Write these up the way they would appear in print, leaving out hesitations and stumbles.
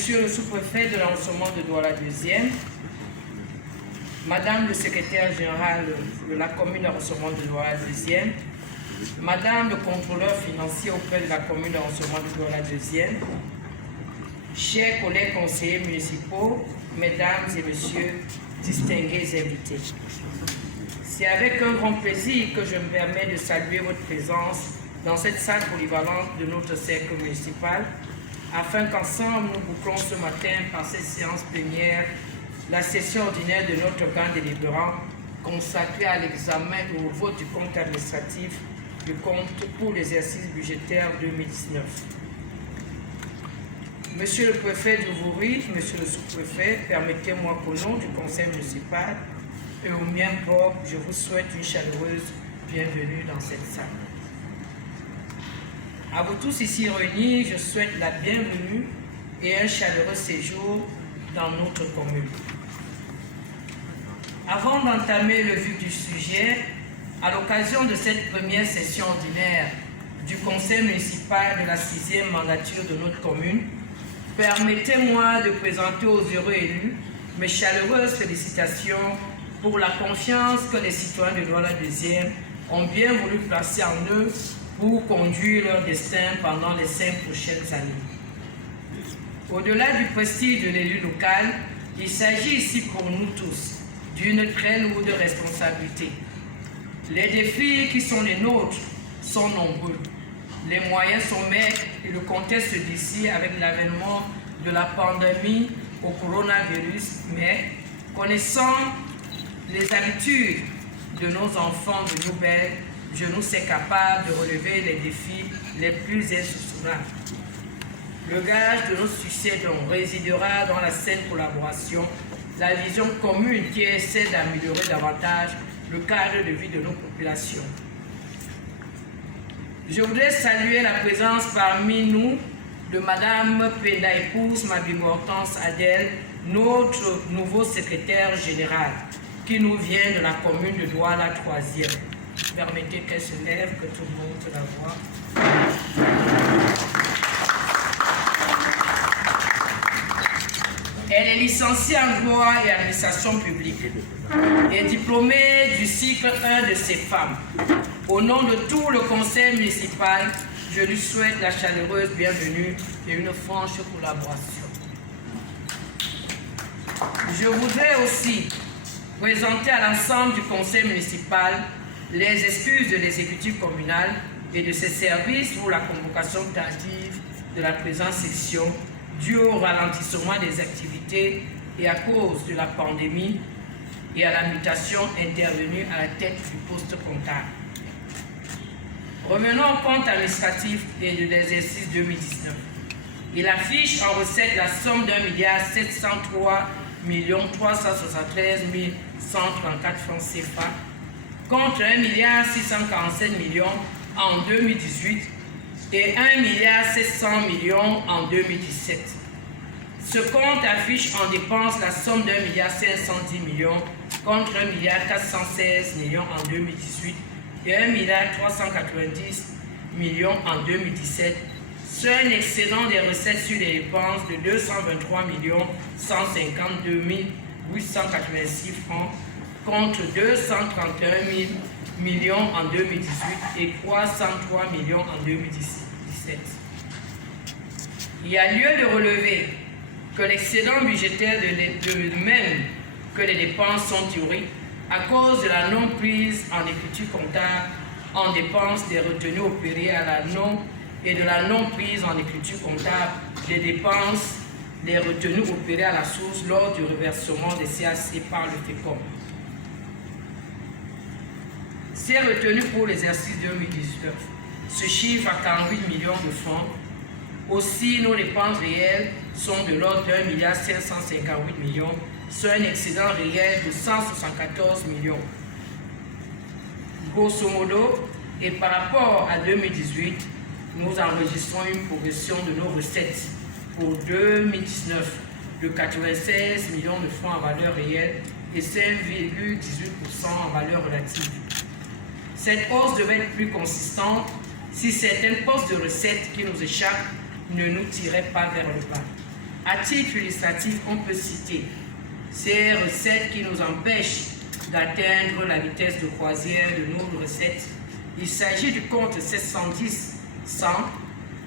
Monsieur le sous-préfet de l'arrondissement de Douala 2e, Madame le secrétaire général de la commune d'arrondissement de Douala 2e, Madame le contrôleur financier auprès de la commune d'arrondissement de Douala 2e, chers collègues conseillers municipaux, mesdames et messieurs, distingués invités. C'est avec un grand plaisir que je me permets de saluer votre présence dans cette salle polyvalente de notre cercle municipal, afin qu'ensemble nous bouclons ce matin par cette séance plénière la session ordinaire de notre organe délibérant consacrée à l'examen et au vote du compte administratif du compte pour l'exercice budgétaire 2019. Monsieur le préfet d'Ouvouri, monsieur le sous-préfet, permettez-moi qu'au nom du conseil municipal et au mien propre, je vous souhaite une chaleureuse bienvenue dans cette salle. À vous tous ici réunis, je souhaite la bienvenue et un chaleureux séjour dans notre commune. Avant d'entamer le vif du sujet, à l'occasion de cette première session ordinaire du conseil municipal de la 6e mandature de notre commune, permettez-moi de présenter aux heureux élus mes chaleureuses félicitations pour la confiance que les citoyens de Douala 2e ont bien voulu placer en eux pour conduire leur destin pendant les 5 prochaines années. Au-delà du prestige de l'élu local, il s'agit ici pour nous tous d'une très lourde responsabilité. Les défis qui sont les nôtres sont nombreux. Les moyens sont maigres et le contexte d'ici avec l'avènement de la pandémie au coronavirus, mais connaissant les habitudes de nos enfants de Nouvelle, je nous sais capable de relever les défis les plus insoupçonnables. Le gage de notre succès donc résidera dans la saine collaboration, la vision commune qui essaie d'améliorer davantage le cadre de vie de nos populations. Je voudrais saluer la présence parmi nous de Madame Penda Épouse Mabim Hortense Adèle, notre nouveau secrétaire général, qui nous vient de la commune de Douala 3e. Permettez qu'elle se lève, que tout le monde peut la voir. Elle est licenciée en droit et administration publique et diplômée du cycle 1 de ces femmes. Au nom de tout le conseil municipal, je lui souhaite la chaleureuse bienvenue et une franche collaboration. Je voudrais aussi présenter à l'ensemble du conseil municipal les excuses de l'exécutif communal et de ses services pour la convocation tardive de la présente section due au ralentissement des activités et à cause de la pandémie et à la mutation intervenue à la tête du poste comptable. Revenons au compte administratif et de l'exercice 2019. Il affiche en recette la somme d'1 703 373 134 francs CFA contre 1 647 000 en 2018 et 1 700 000 en 2017. Ce compte affiche en dépense la somme d'1 510 000 contre 1 416 000 en 2018 et 1 390 000 en 2017, sur un excédent des recettes sur les dépenses de 223 152 886 francs contre 231 000 en 2018 et 303 000 en 2017. Il y a lieu de relever que l'excédent budgétaire de même que les dépenses sont théoriques à cause de la non-prise en écriture comptable en dépenses des retenues opérées à la non et de la non-prise en écriture comptable des dépenses des retenues opérées à la source lors du reversement des CAC par le FECOM. Ces retenues pour l'exercice 2019 se chiffrent à 48 millions de francs. Aussi, nos dépenses réelles sont de l'ordre d'1 558 000 sur un excédent réel de 174 millions. Grosso modo, et par rapport à 2018, nous enregistrons une progression de nos recettes pour 2019 de 96 millions de francs en valeur réelle et 5,18% en valeur relative. Cette hausse devait être plus consistante si certains postes de recettes qui nous échappent ne nous tiraient pas vers le bas. À titre illustratif, on peut citer ces recettes qui nous empêchent d'atteindre la vitesse de croisière de nos recettes. Il s'agit du compte 710-100,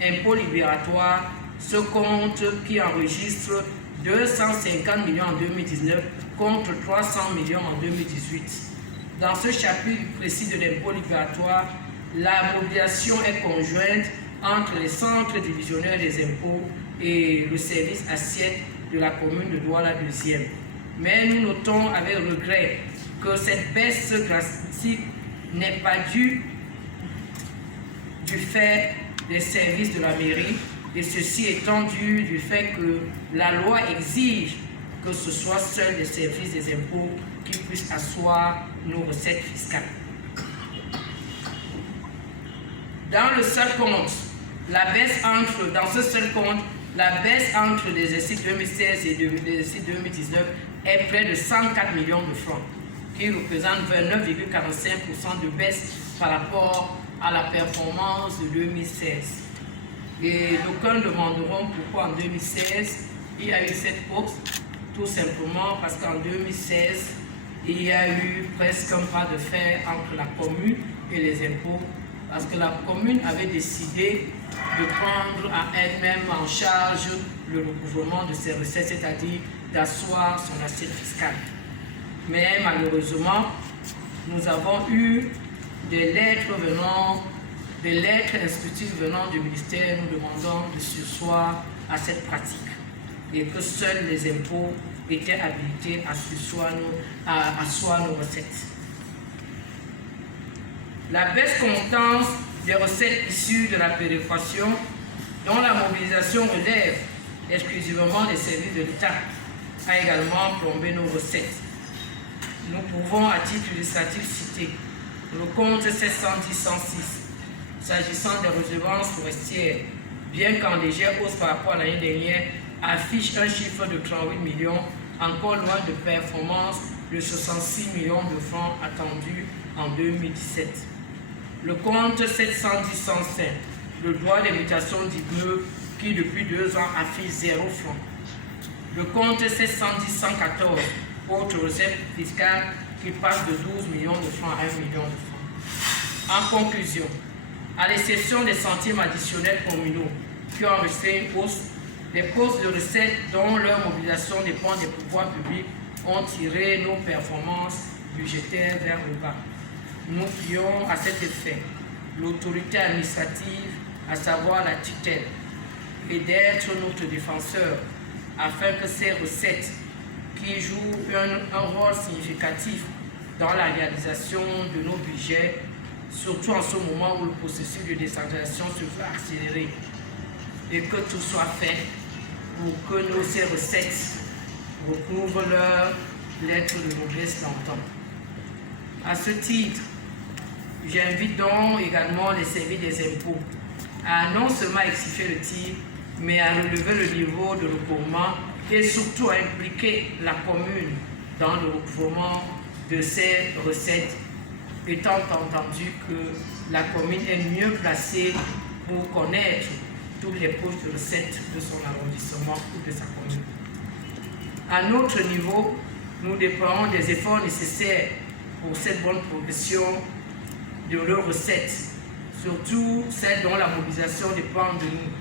impôt libératoire, ce compte qui enregistre 250 millions en 2019 contre 300 millions en 2018. Dans ce chapitre précis de l'impôt libératoire, la mobilisation est conjointe entre les centres divisionnaires des impôts et le service assiette de la commune de Douala-Deuxième. Mais nous notons avec regret que cette baisse drastique n'est pas due du fait des services de la mairie, et ceci étant dû du fait que la loi exige que ce soit seuls les services des impôts qui puissent asseoir nos recettes fiscales. Dans le seul compte, dans ce seul compte, la baisse entre l'exercice 2016 et l'exercice 2019 est près de 104 millions de francs, qui représente 29,45% de baisse par rapport à la performance de 2016. Et d'aucuns demanderont pourquoi en 2016 il y a eu cette hausse. Tout simplement parce qu'en 2016, il y a eu presque un pas de fer entre la commune et les impôts, parce que la commune avait décidé de prendre à elle-même en charge le recouvrement de ses recettes, c'est-à-dire d'asseoir son assiette fiscale. Mais malheureusement, nous avons eu des lettres instructives venant du ministère nous demandant de surseoir à cette pratique et que seuls les impôts étaient habilités à asseoir nos recettes. La baisse constante des recettes issues de la péréquation, dont la mobilisation relève exclusivement des services de l'État, a également plombé nos recettes. Nous pouvons à titre illustratif citer le compte 710-106, s'agissant des redevances forestières, bien qu'en légère hausse par rapport à l'année dernière, affiche un chiffre de 38 millions, encore loin de performance de 66 millions de francs attendus en 2017. Le compte 710-105, le droit de mutation d'immeubles qui depuis 2 ans affiche 0 francs. Le compte 710-114, autres recettes fiscales qui passe de 12 millions de francs à 1 million de francs. En conclusion, à l'exception des centimes additionnels communaux qui ont enregistré une hausse, les postes de recettes dont leur mobilisation dépend des pouvoirs publics ont tiré nos performances budgétaires vers le bas. Nous prions à cet effet l'autorité administrative, à savoir la tutelle, et d'être notre défenseur afin que ces recettes qui jouent un rôle significatif dans la réalisation de nos budgets, surtout en ce moment où le processus de décentralisation se veut accélérer, et que tout soit fait pour que ces recettes recouvrent leur lettre de noblesse longtemps. À ce titre, j'invite donc également les services des impôts à non seulement exciper le tir, mais à relever le niveau de recouvrement et surtout à impliquer la commune dans le recouvrement de ces recettes, étant entendu que la commune est mieux placée pour connaître toutes les postes de recettes de son arrondissement ou de sa commune. À notre niveau, nous déployons des efforts nécessaires pour cette bonne progression de leurs recettes, surtout celles dont la mobilisation dépend de nous.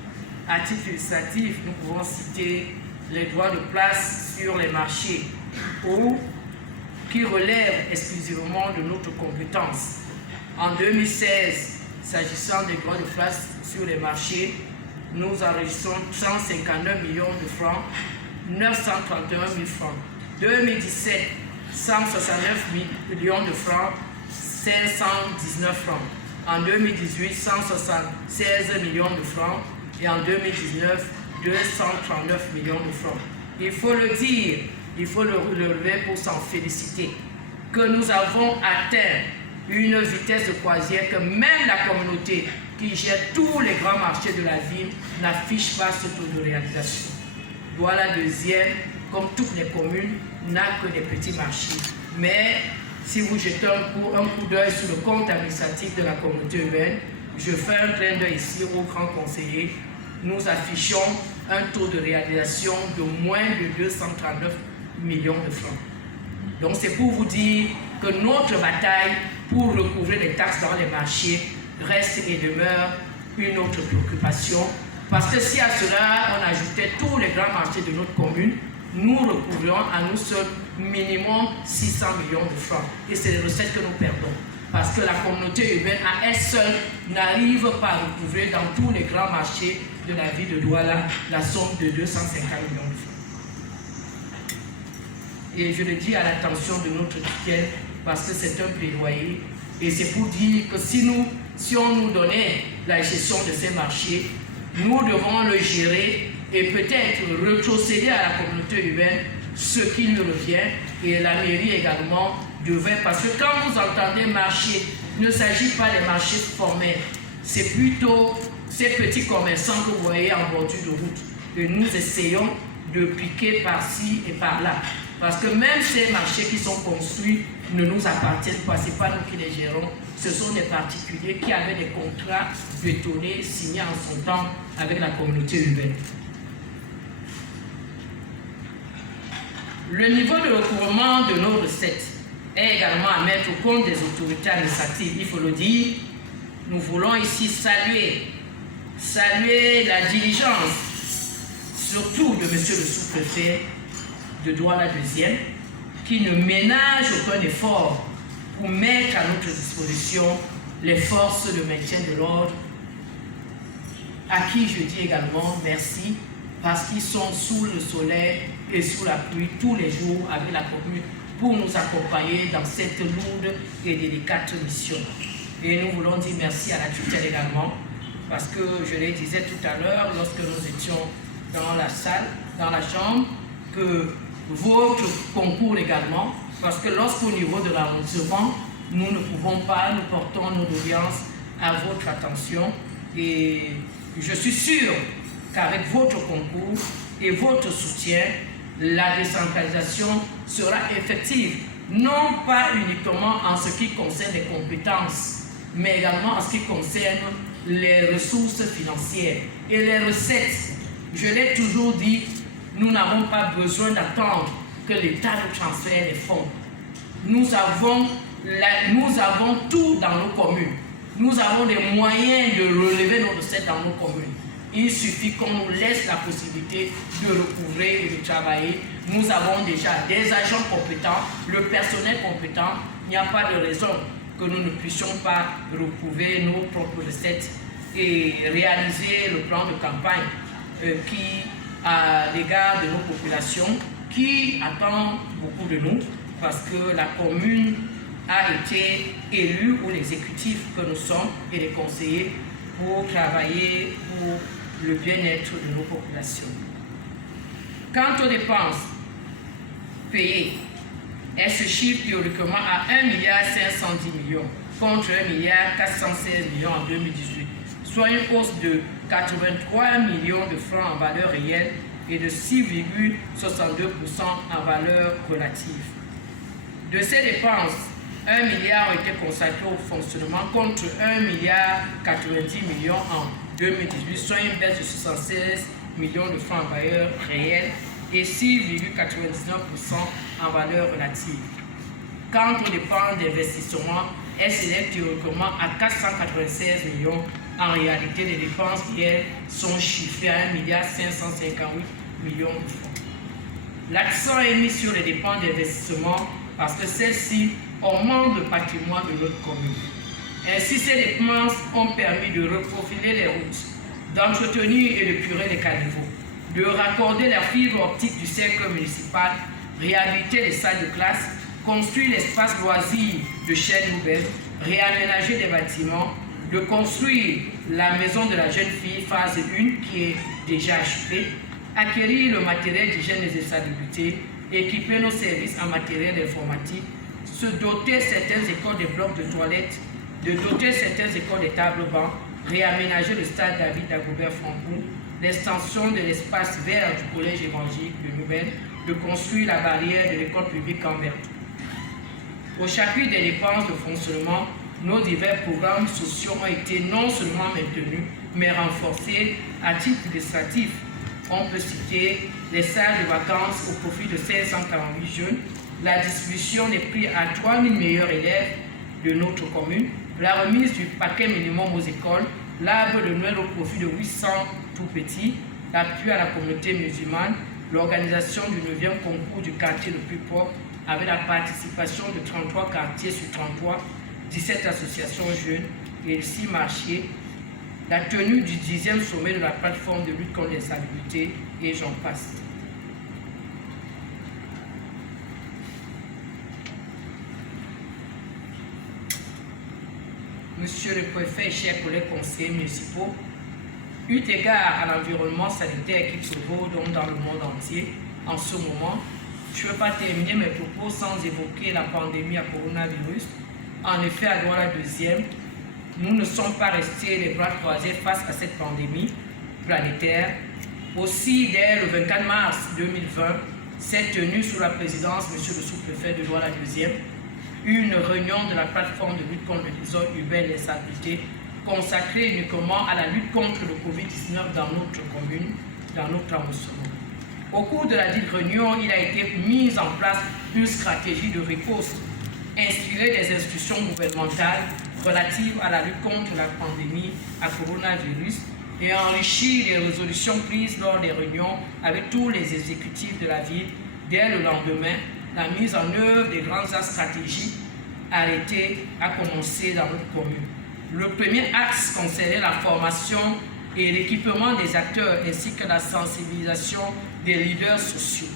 À titre illustratif, nous pouvons citer les droits de place sur les marchés, ou qui relèvent exclusivement de notre compétence. En 2016, s'agissant des droits de place sur les marchés, nous enregistrons 159 millions de francs, 931 000 francs. 2017, 169 millions de francs, 519 francs. En 2018, 176 millions de francs. Et en 2019, 239 millions de francs. Il faut le dire, il faut le relever pour s'en féliciter, que nous avons atteint une vitesse de croisière que même la communauté qui gère tous les grands marchés de la ville n'affiche pas ce taux de réalisation. Douala-Deuxième, comme toutes les communes, n'a que des petits marchés. Mais si vous jetez un coup d'œil sur le compte administratif de la communauté urbaine, je fais un clin d'œil ici au grand conseiller, nous affichons un taux de réalisation de moins de 239 millions de francs. Donc c'est pour vous dire que notre bataille pour recouvrer les taxes dans les marchés reste et demeure une autre préoccupation. Parce que si à cela on ajoutait tous les grands marchés de notre commune, nous recouvrons à nous seuls minimum 600 millions de francs. Et c'est les recettes que nous perdons. Parce que la communauté urbaine à elle seule n'arrive pas à recouvrer dans tous les grands marchés de la ville de Douala la somme de 250 millions de francs. Et je le dis à l'attention de notre tutelle parce que c'est un plaidoyer. Et c'est pour dire que si on nous donnait la gestion de ces marchés, nous devons le gérer et peut-être retrocéder à la communauté urbaine ce qui nous revient. Et la mairie également devait, parce que quand vous entendez marché, il ne s'agit pas des marchés formels, c'est plutôt ces petits commerçants que vous voyez en bordure de route. Et nous essayons de piquer par-ci et par-là. Parce que même ces marchés qui sont construits ne nous appartiennent pas, ce n'est pas nous qui les gérons, ce sont des particuliers qui avaient des contrats bétonnés signés en son temps avec la communauté urbaine. Le niveau de recouvrement de nos recettes est également à mettre au compte des autorités administratives. Il faut le dire, nous voulons ici saluer la diligence, surtout de monsieur le sous-préfet de Douala II, qui ne ménage aucun effort pour mettre à notre disposition les forces de maintien de l'ordre, à qui je dis également merci, parce qu'ils sont sous le soleil et sous la pluie tous les jours avec la commune pour nous accompagner dans cette lourde et délicate mission. Et nous voulons dire merci à la tutelle également, parce que je le disais tout à l'heure, lorsque nous étions dans la salle, dans la chambre, que votre concours également, parce que lorsqu'au niveau de l'arrondissement, nous ne pouvons pas, nous portons nos doléances à votre attention et je suis sûr qu'avec votre concours et votre soutien, la décentralisation sera effective, non pas uniquement en ce qui concerne les compétences, mais également en ce qui concerne les ressources financières et les recettes. Je l'ai toujours dit, nous n'avons pas besoin d'attendre que l'État nous transfère les fonds. Nous avons tout dans nos communes. Nous avons des moyens de relever nos recettes dans nos communes. Il suffit qu'on nous laisse la possibilité de recouvrer et de travailler. Nous avons déjà des agents compétents, le personnel compétent. Il n'y a pas de raison que nous ne puissions pas recouvrer nos propres recettes et réaliser le plan de campagne qui, à l'égard de nos populations, qui attendent beaucoup de nous parce que la commune a été élue, ou l'exécutif que nous sommes et les conseillers, pour travailler pour le bien-être de nos populations. Quant aux dépenses payées, elles se chiffrent théoriquement à 1,510 milliard contre 1,416 milliard en 2018, soit une hausse de 83 millions de francs en valeur réelle et de 6,62% en valeur relative. De ces dépenses, 1 milliard a été consacré au fonctionnement contre 1,90 milliard en 2018, soit une baisse de 76 millions de francs en valeur réelle et 6,99% en valeur relative. Quant aux dépenses d'investissement, elles s'élèvent théoriquement à 496 millions. En réalité, les dépenses réelles sont chiffrées à 1,558 milliard de francs. L'accent est mis sur les dépenses d'investissement parce que celles-ci augmentent le patrimoine de notre commune. Ainsi, ces dépenses ont permis de reprofiler les routes, d'entretenir et de curer les caniveaux, de raccorder la fibre optique du cercle municipal, réhabiliter les salles de classe, construire l'espace loisir de chaîne nouvelle, réaménager des bâtiments, de construire la maison de la jeune fille phase 1 qui est déjà achevée, acquérir le matériel d'hygiène et de salubrité, équiper nos services en matériel informatique, se doter certaines écoles de blocs de toilettes, de doter certaines écoles de tables-bancs, réaménager le stade David Dagobert-Francourt, l'extension de l'espace vert du collège évangélique de Nouvelle, de construire la barrière de l'école publique en vertu. Au chapitre des dépenses de fonctionnement, nos divers programmes sociaux ont été non seulement maintenus, mais renforcés à titre illustratif. On peut citer les salles de vacances au profit de 548 jeunes, la distribution des prix à 3000 meilleurs élèves de notre commune, la remise du paquet minimum aux écoles, l'arbre de Noël au profit de 800 tout petits, l'appui à la communauté musulmane, l'organisation du 9e concours du quartier le plus pauvre avec la participation de 33 quartiers sur 33, 17 associations jeunes et 6 marchés, la tenue du 10e sommet de la plateforme de lutte contre l'insalubrité et j'en passe. Monsieur le préfet et chers collègues conseillers municipaux, eu égard à l'environnement sanitaire qui prévaut donc dans le monde entier en ce moment, je ne veux pas terminer mes propos sans évoquer la pandémie à coronavirus. En effet, à Douala deuxième, nous ne sommes pas restés les bras croisés face à cette pandémie planétaire. Aussi, dès le 24 mars 2020, s'est tenue sous la présidence M. le sous-préfet de Douala deuxième une réunion de la plateforme de lutte contre les zones urbaines et l'insalubrité consacrée uniquement à la lutte contre le Covid-19 dans notre commune, dans notre arrondissement. Au cours de la dite réunion, il a été mis en place une stratégie de riposte inspirée des institutions gouvernementales relatives à la lutte contre la pandémie à coronavirus et enrichie des résolutions prises lors des réunions avec tous les exécutifs de la ville. Dès le lendemain, la mise en œuvre des grandes axes stratégiques arrêtées a commencé dans notre commune. Le premier axe concernait la formation et l'équipement des acteurs ainsi que la sensibilisation des leaders sociaux.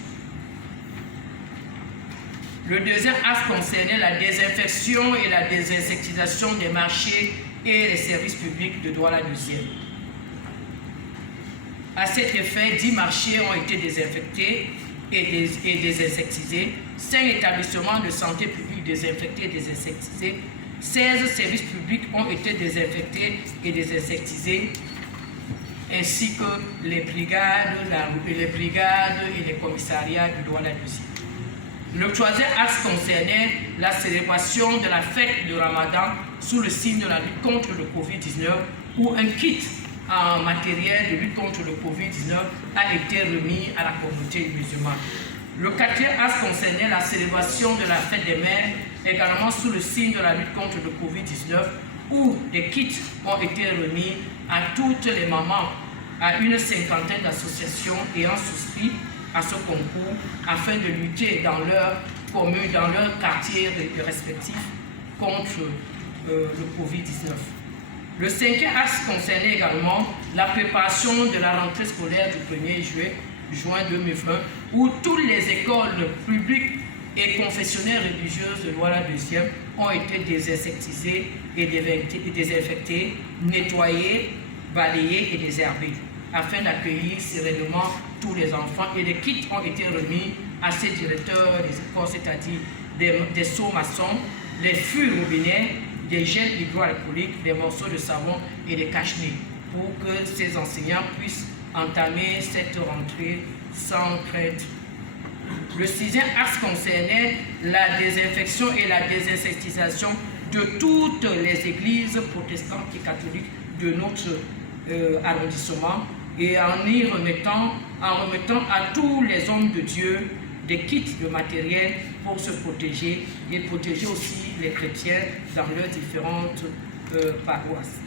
Le deuxième axe concernait la désinfection et la désinsectisation des marchés et les services publics de Douala deuxième. À cet effet, 10 marchés ont été désinfectés et désinsectisés, 5 établissements de santé publique désinfectés et désinsectisés, 16 services publics ont été désinfectés et désinsectisés, ainsi que les brigades et les commissariats de Douala deuxième. Le troisième axe concernait la célébration de la fête de Ramadan sous le signe de la lutte contre le Covid-19, où un kit en matériel de lutte contre le Covid-19 a été remis à la communauté musulmane. Le quatrième axe concernait la célébration de la fête des mères, également sous le signe de la lutte contre le Covid-19, où des kits ont été remis à toutes les mamans, à une cinquantaine d'associations ayant souscrit à ce concours afin de lutter dans leur commune, dans leur quartier respectif contre le Covid-19. Le cinquième axe concernait également la préparation de la rentrée scolaire du 1er juin 2020, où toutes les écoles publiques et confessionnelles religieuses de Douala deuxième ont été désinsectisées et désinfectées, nettoyées, balayées et désherbées, afin d'accueillir sereinement tous les enfants. Et les kits ont été remis à ces directeurs des écoles, c'est-à-dire des seaux maçons, les fûts robinets, des gels hydroalcooliques, des morceaux de savon et des cache-nez, pour que ces enseignants puissent entamer cette rentrée sans crainte. Le sixième axe concernait la désinfection et la désinsectisation de toutes les églises protestantes et catholiques de notre arrondissement et en remettant à tous les hommes de Dieu des kits de matériel pour se protéger et protéger aussi les chrétiens dans leurs différentes paroisses.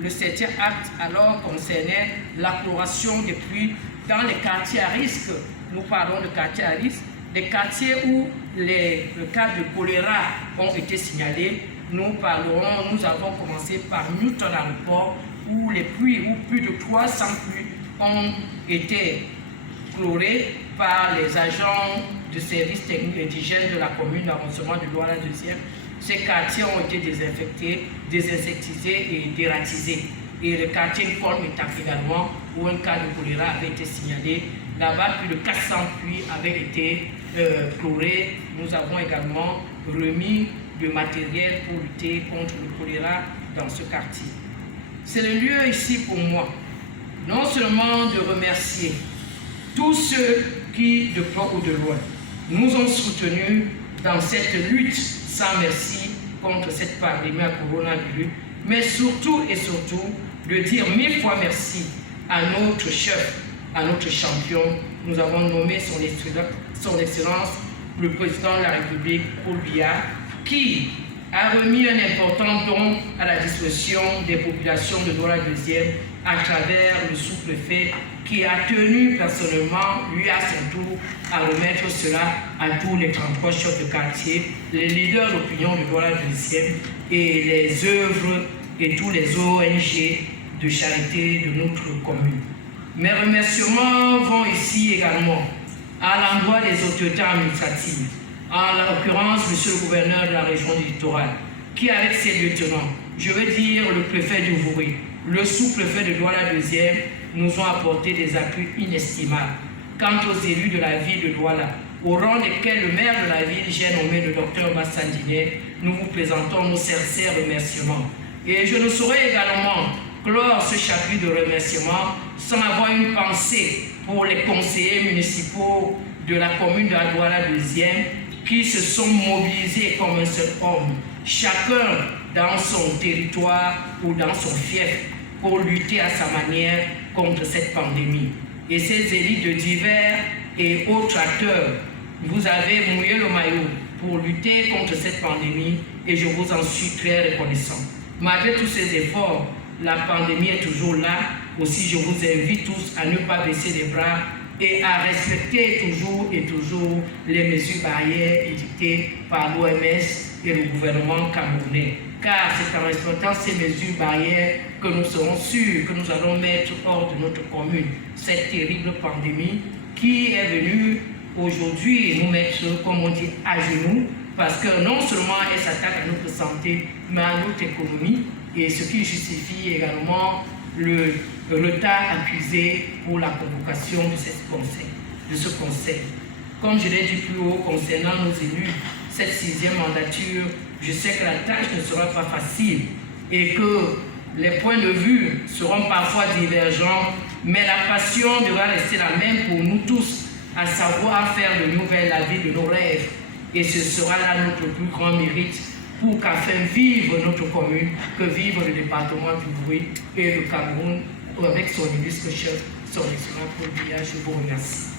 Le septième acte alors concernait l'apploration des pluies dans les quartiers à risque. Nous parlons de quartiers à risque, des quartiers où les cas de choléra ont été signalés. Nous avons commencé par Newton Aéroport où les pluies, où plus de 300 pluies ont été chlorées par les agents de services techniques et d'hygiène de la commune d'arrondissement de Douala deuxième. Ces quartiers ont été désinfectés, désinsectisés et dératisés. Et le quartier Colme également, où un cas de choléra avait été signalé. Là-bas, plus de 400 puits avaient été chlorés. Nous avons également remis du matériel pour lutter contre le choléra dans ce quartier. C'est le lieu ici pour moi, non seulement de remercier tous ceux qui, de près ou de loin, nous ont soutenus dans cette lutte sans merci contre cette pandémie à coronavirus, mais surtout et surtout de dire 1000 fois merci à notre chef, à notre champion. Nous avons nommé son Excellence, le Président de la République, Paul Biya, qui a remis un important don à la disposition des populations de Douala 2e à travers le sous-préfet qui a tenu personnellement, lui à son tour, à remettre cela à tous les 33 chefs de quartier, les leaders d'opinion de Douala 2e et les œuvres et tous les ONG de charité de notre commune. Mes remerciements vont ici également à l'endroit des autorités administratives, en l'occurrence, monsieur le gouverneur de la région du Littoral, qui avec ses lieutenants, je veux dire le préfet du Vouré, le sous-préfet de Douala 2e, nous ont apporté des appuis inestimables. Quant aux élus de la ville de Douala, au rang desquels le maire de la ville, j'ai nommé le docteur Massandinet, nous vous présentons nos sincères remerciements. Et je ne saurais également clore ce chapitre de remerciements sans avoir une pensée pour les conseillers municipaux de la commune de la Douala 2e qui se sont mobilisés comme un seul homme, chacun dans son territoire ou dans son fief, pour lutter à sa manière contre cette pandémie. Et ces élites de divers et autres acteurs, vous avez mouillé le maillot pour lutter contre cette pandémie et je vous en suis très reconnaissant. Malgré tous ces efforts, la pandémie est toujours là. Aussi, je vous invite tous à ne pas baisser les bras et à respecter toujours les mesures barrières édictées par l'OMS et le gouvernement camerounais. Car c'est en respectant ces mesures barrières que nous serons sûrs que nous allons mettre hors de notre commune cette terrible pandémie qui est venue aujourd'hui nous mettre, comme on dit, à genoux, parce que non seulement elle s'attaque à notre santé, mais à notre économie, et ce qui justifie également le retard accusé pour la convocation de ce conseil. Comme je l'ai dit plus haut concernant nos élus, cette 6e mandature, je sais que la tâche ne sera pas facile et que les points de vue seront parfois divergents, mais la passion devra rester la même pour nous tous, à savoir faire de nous vers la vie de nos rêves. Et ce sera là notre plus grand mérite pour qu'afin vivre notre commune, que vivre le département du Vouré et le Cameroun avec son illustre chef, son excellent Paul Biya. Je vous remercie.